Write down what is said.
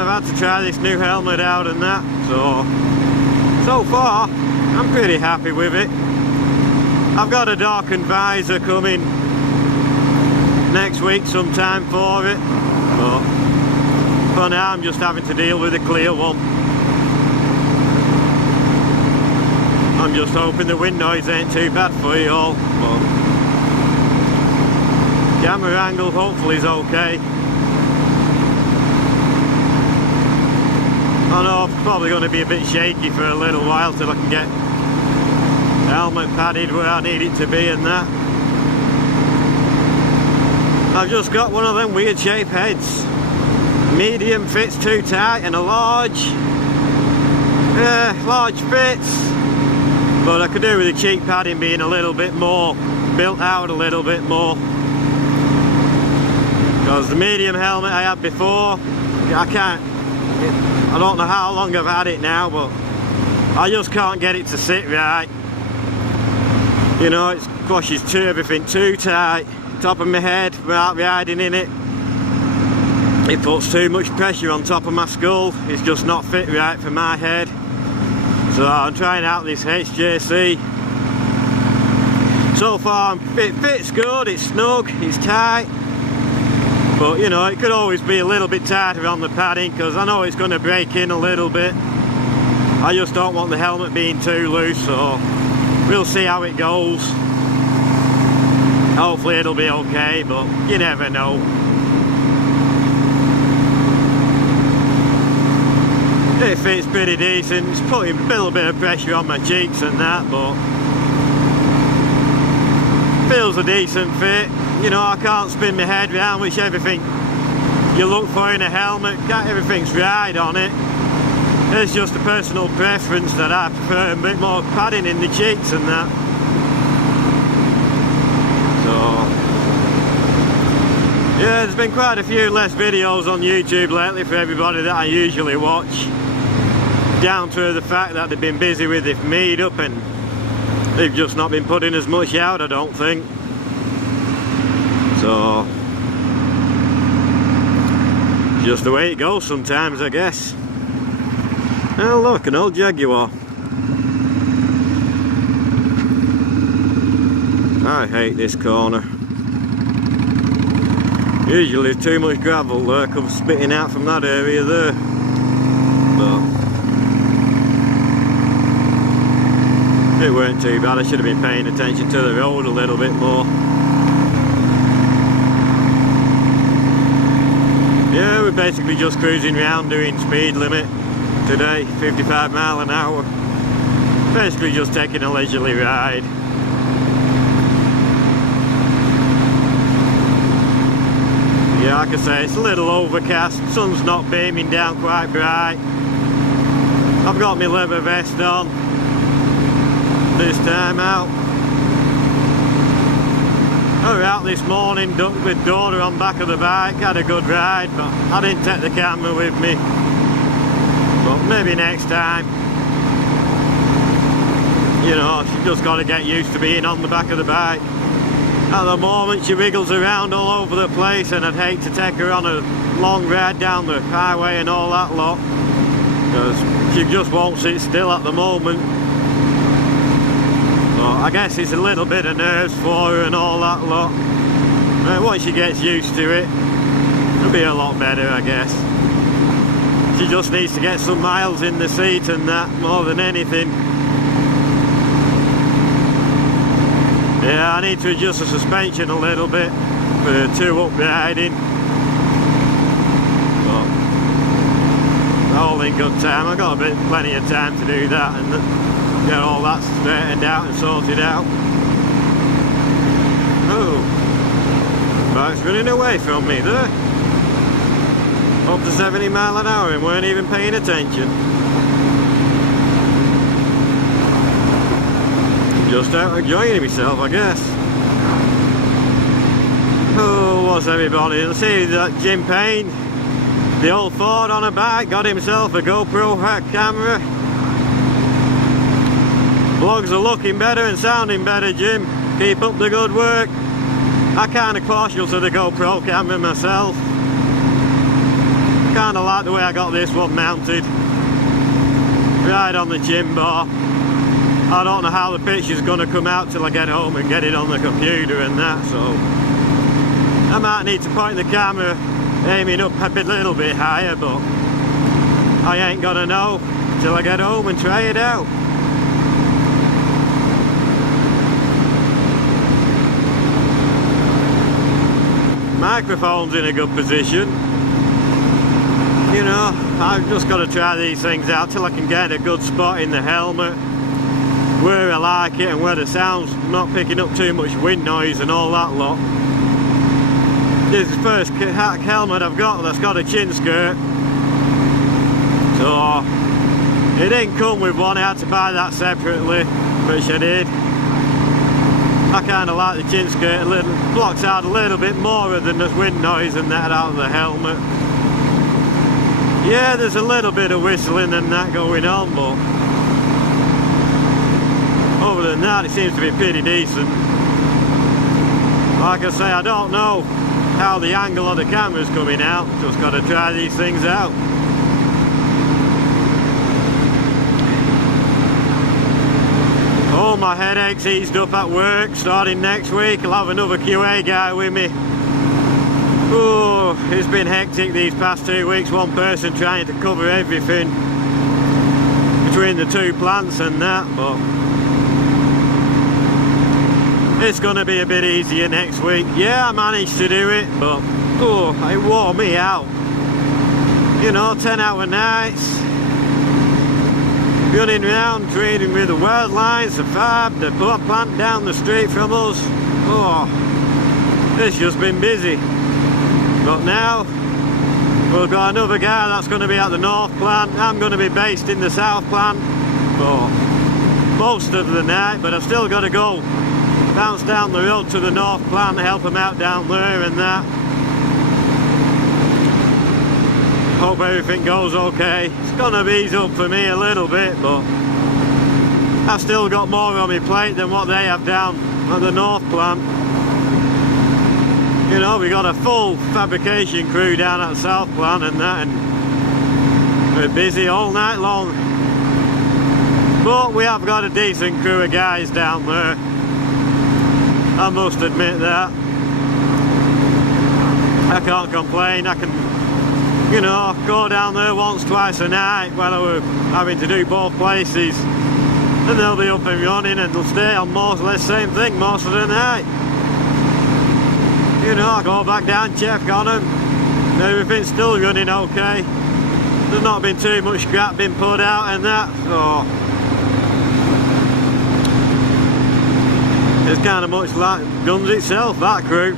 I've had to try this new helmet out and that, so far I'm pretty happy with it. I've got a darkened visor coming next week sometime for it, but for now I'm just having to deal with a clear one. I'm just hoping the wind noise ain't too bad for you all, but camera angle hopefully is okay. I know I'm probably going to be a bit shaky for a little while till I can get the helmet padded where I need it to be and that. I've just got one of them weird shaped heads. Medium fits too tight and a large fits, but I could do with the cheek padding being a little bit more built out a little bit more, because the medium helmet I had before, I don't know how long I've had it now, but I just can't get it to sit right. You know, it pushes everything too tight. Top of my head without riding in it. It puts too much pressure on top of my skull. It's just not fit right for my head. So I'm trying out this HJC. So far it fits good, it's snug, it's tight. But you know, it could always be a little bit tighter on the padding, because I know it's going to break in a little bit. I just don't want the helmet being too loose, so we'll see how it goes. Hopefully it'll be okay, but you never know. It fits pretty decent. It's putting a little bit of pressure on my cheeks and that, but feels a decent fit. You know, I can't spin my head round, which everything you look for in a helmet, everything's right on it. It's just a personal preference that I prefer a bit more padding in the cheeks and that. So yeah, there's been quite a few less videos on YouTube lately for everybody that I usually watch, down to the fact that they've been busy with their meetup and they've just not been putting as much out, I don't think. So just the way it goes sometimes, I guess. Oh look, an old Jaguar. I hate this corner. Usually there's too much gravel there, comes spitting out from that area there. But it weren't too bad. I should have been paying attention to the road a little bit more. Yeah, we're basically just cruising around doing speed limit today, 55 miles an hour. Basically just taking a leisurely ride. Yeah, like I say, it's a little overcast, sun's not beaming down quite bright. I've got my leather vest on this time out. I was out this morning with Dora on back of the bike, had a good ride, but I didn't take the camera with me. But maybe next time. You know, she's just got to get used to being on the back of the bike. At the moment she wiggles around all over the place, and I'd hate to take her on a long ride down the highway and all that lot, because she just won't sit still at the moment. I guess it's a little bit of nerves for her and all that lot. Once she gets used to it, it'll be a lot better, I guess. She just needs to get some miles in the seat and that, more than anything. Yeah, I need to adjust the suspension a little bit for the two-up riding. But all in good time. I've got plenty of time to do that and get all that straightened out and sorted out. Oh, bike's running away from me there. Up to 70 miles an hour and weren't even paying attention. Just out enjoying myself, I guess. Oh, what's everybody? Let's see that Jim Payne, the old Ford on a bike, got himself a GoPro camera. Vlogs are looking better and sounding better, Jim. Keep up the good work. I'm kind of partial to the GoPro camera myself. Kinda like the way I got this one mounted. Right on the chin bar. I don't know how the picture's gonna come out till I get home and get it on the computer and that, so I might need to point the camera aiming up a little bit higher, but I ain't gonna know till I get home and try it out. Microphone's in a good position. You know, I've just got to try these things out till I can get a good spot in the helmet where I like it and where the sound's not picking up too much wind noise and all that lot. This is the first helmet I've got that's got a chin skirt, so it didn't come with one. I had to buy that separately, which I did. I kind of like the chin skirt, blocks out a little bit more than the wind noise and that out of the helmet. Yeah, there's a little bit of whistling and that going on, but other than that it seems to be pretty decent. Like I say, I don't know how the angle of the camera's coming out, just got to try these things out. Oh, my headache's eased up at work. Starting next week I'll have another QA guy with me. Oh, it's been hectic these past 2 weeks, one person trying to cover everything between the two plants and that, but it's going to be a bit easier next week. Yeah, I managed to do it, but oh, it wore me out. You know, 10-hour nights, running around trading with the wild lines, the fab, the plant down the street from us. Oh, it's just been busy. But now we've got another guy that's going to be at the north plant. I'm going to be based in the south plant for most of the night, but I've still got to go bounce down the road to the north plant and help him out down there and that. Hope everything goes okay. It's going to ease up for me a little bit, but I've still got more on my plate than what they have down at the north plant. You know, we got a full fabrication crew down at the south plant and that, and we're busy all night long. But we have got a decent crew of guys down there, I must admit that. I can't complain. I can, you know, go down there once, twice a night when I were having to do both places, and they'll be up and running and they'll stay on more or less same thing most of the night. You know, I go back down, check on them, everything's still running okay. There's not been too much scrap being put out and that, so it's kind of much like guns itself, that crew.